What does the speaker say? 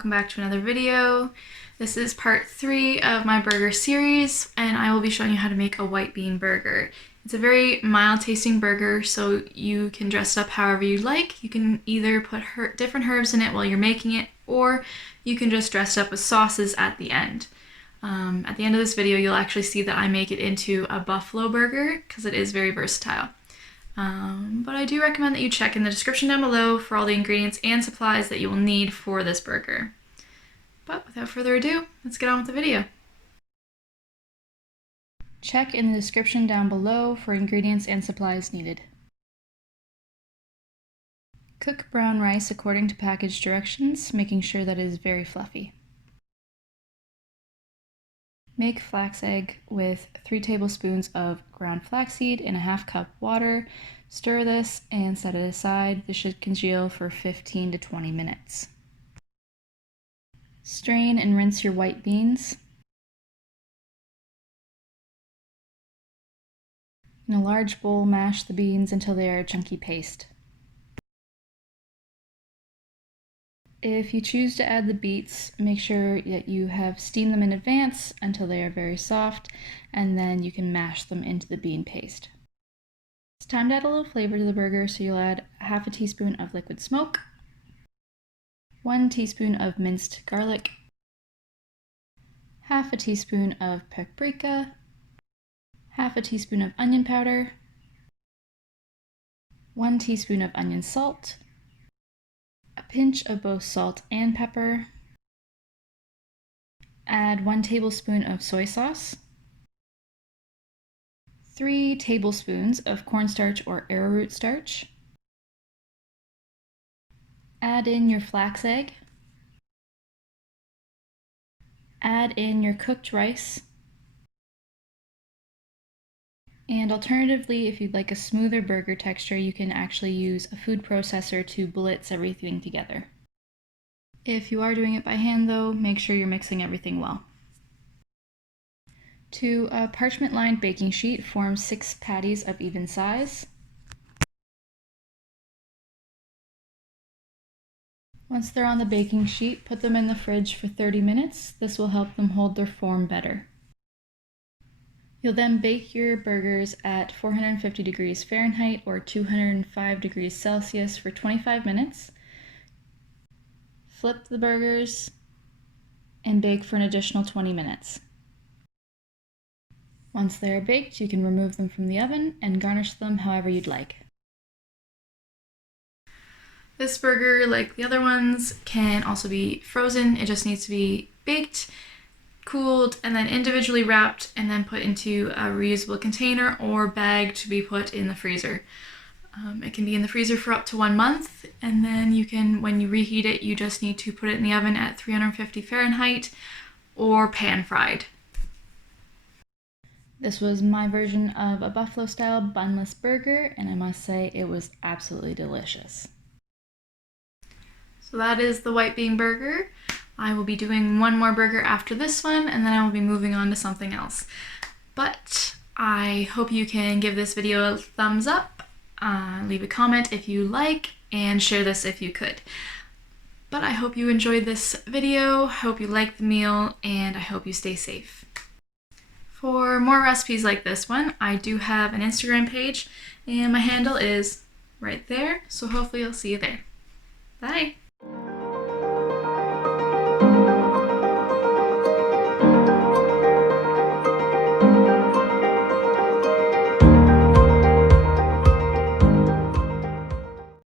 welcome back to another video. This is part 3 of my burger series, and I will be showing you how to make a white bean burger. It's a very mild tasting burger, so you can dress it up however you like. You can either put different herbs in it while you're making it, or you can just dress it up with sauces at the end. At the end of this video, you'll actually see that I make it into a buffalo burger because it is very versatile. But I do recommend that you check in the description down below for all the ingredients and supplies that you will need for this burger. But without further ado, let's get on with the video. Check in the description down below for ingredients and supplies needed. Cook brown rice according to package directions, making sure that it is very fluffy. Make flax egg with 3 tablespoons of ground flaxseed in a ½ cup water. Stir this and set it aside. This should congeal for 15 to 20 minutes. Strain and rinse your white beans. In a large bowl, mash the beans until they are a chunky paste. If you choose to add the beets, make sure that you have steamed them in advance until they are very soft, and then you can mash them into the bean paste. It's time to add a little flavor to the burger, so you'll add ½ a teaspoon of liquid smoke, 1 teaspoon of minced garlic, ½ a teaspoon of paprika, ½ a teaspoon of onion powder, 1 teaspoon of onion salt, a pinch of both salt and pepper. Add 1 tablespoon of soy sauce, 3 tablespoons of cornstarch or arrowroot starch. Add in your flax egg. Add in your cooked rice. And alternatively, if you'd like a smoother burger texture, you can actually use a food processor to blitz everything together. If you are doing it by hand though, make sure you're mixing everything well. To a parchment-lined baking sheet, form 6 patties of even size. Once they're on the baking sheet, put them in the fridge for 30 minutes. This will help them hold their form better. You'll then bake your burgers at 450 degrees Fahrenheit or 205 degrees Celsius for 25 minutes. Flip the burgers and bake for an additional 20 minutes. Once they are baked, you can remove them from the oven and garnish them however you'd like. This burger, like the other ones, can also be frozen. It just needs to be baked, cooled, and then individually wrapped and then put into a reusable container or bag to be put in the freezer. It can be in the freezer for up to 1 month, and then you can, when you reheat it, you just need to put it in the oven at 350 Fahrenheit or pan fried. This was my version of a buffalo style bunless burger, and I must say it was absolutely delicious. So that is the white bean burger. I will be doing one more burger after this one, and then I will be moving on to something else. But I hope you can give this video a thumbs up, leave a comment if you like, and share this if you could. But I hope you enjoyed this video, hope you liked the meal, and I hope you stay safe. For more recipes like this one, I do have an Instagram page, and my handle is right there, so hopefully I'll see you there. Bye!